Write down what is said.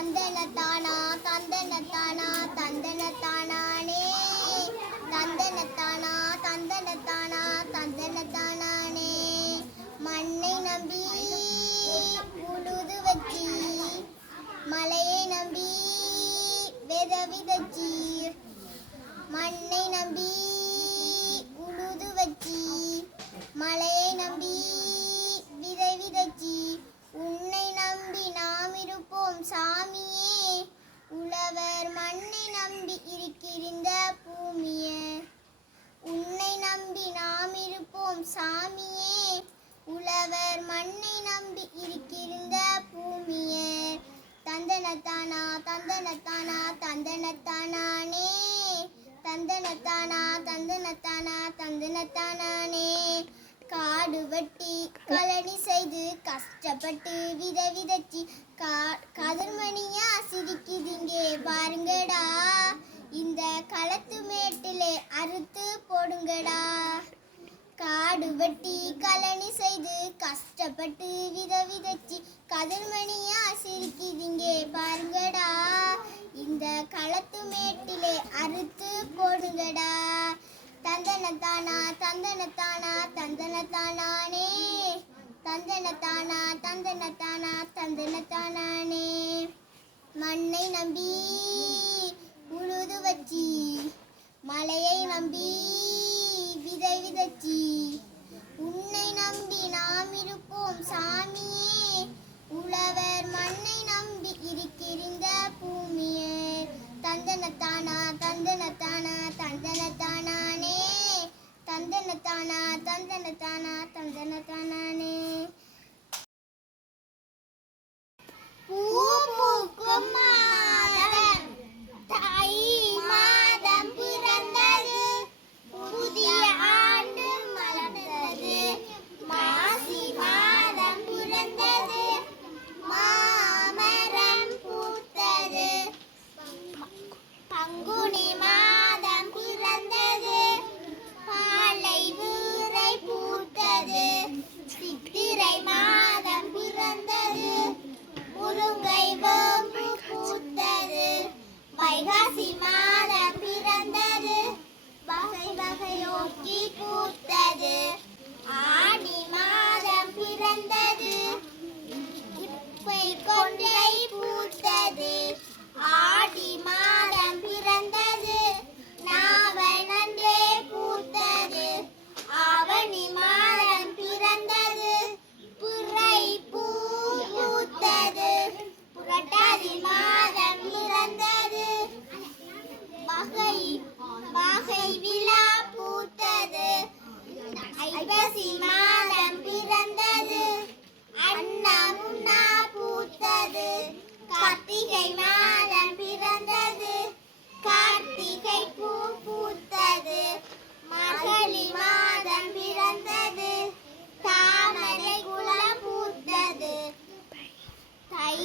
தந்தனத்தானா தந்தனத்தானா தந்தனத்தானானே தந்தனத்தானா தந்தனத்தானா தந்தனத்தானானே மண்ணை நம்பி உழுது வச்சி மலையை நம்பி வித விதச்சி மண்ணை நம்பி உழுது வச்சி மலையை நம்பி விதை விதச்சி உன்னை நம்பி நாம் இருப்போம் சாமியே உழவர் மண்ணை நம்பி இருக்கிற பூமியே உன்னை நம்பி நாம் இருப்போம் சாமியே உழவர் மண்ணை நம்பி இருக்கிற பூமியே தந்தனத்தானா தந்தனத்தானா தந்தனத்தானானே தந்தனத்தானா தந்தனத்தானா தந்தனத்தானானே காடு வெட்டி கழனி செய்து கஷ்டப்பட்டு வித விதச்சி கதிர்மணியா சிரிக்குதிங்கே பாருங்கடா இந்த களத்து மேட்டிலே அறுத்து போடுங்கடா காடு வெட்டி கழனி செய்து கஷ்டப்பட்டு வித விதச்சி கதிர்மணியா சிரிக்குதிங்கே பாருங்கடா இந்த களத்து மேட்டிலே அறுத்து போடுங்கடா தந்தனத்தானா தந்தனத்தானா தந்தனத்தானானே தந்தனத்தானா தந்தனத்தானா தந்தனத்தானானே மண்ணை நம்பி உழுது வச்சி மலையை நம்பி விதை விதச்சி உன்னை நம்பி நாம் இருப்போம் சாமியே உழவர் மண்ணை நம்பி இருக்கிற பூமியே தந்தனத்தானா தந்தனத்தானா தந்தனத்தானானே தந்தனத்தானா தந்தனத்தானா தந்தனத்தானானே பூ பூக்கும் மாதம் தை மாதம் பிறந்தது புதிய ஆண்டு மலர்ந்தது மாசி மாதம் பிறந்தது மாமரம் பூத்தது பங்குனி மாதம் பிறந்தது பாலை வீரை பூத்தது சித்திரை மாதம் பிறந்தது முருங்கை வேம்பு பூத்தது வைகாசி மாதம் பிறந்தது வகை வகையோக்கி பூத்தது ஆடி மாதம் பிறந்தது இப்பை கொன்றை பூத்தது ஆடி மாதம் பிறந்தது நாவலன்றே பூத்தது ஆவணி மாதம் பிறந்தது புரை பூ பூத்தது புரட்டாதி மாதம் பிறந்தது வகை வகை விழா பூத்தது ஐப்பசி மாதம் பிறந்தது அன்னமுன்னா பூத்தது கார்த்திகை மாதம் பிறந்தது கார்த்திகை பூ பூத்தது மார்கழி மாதம் பிறந்தது தாமரை குளம் பூத்தது தை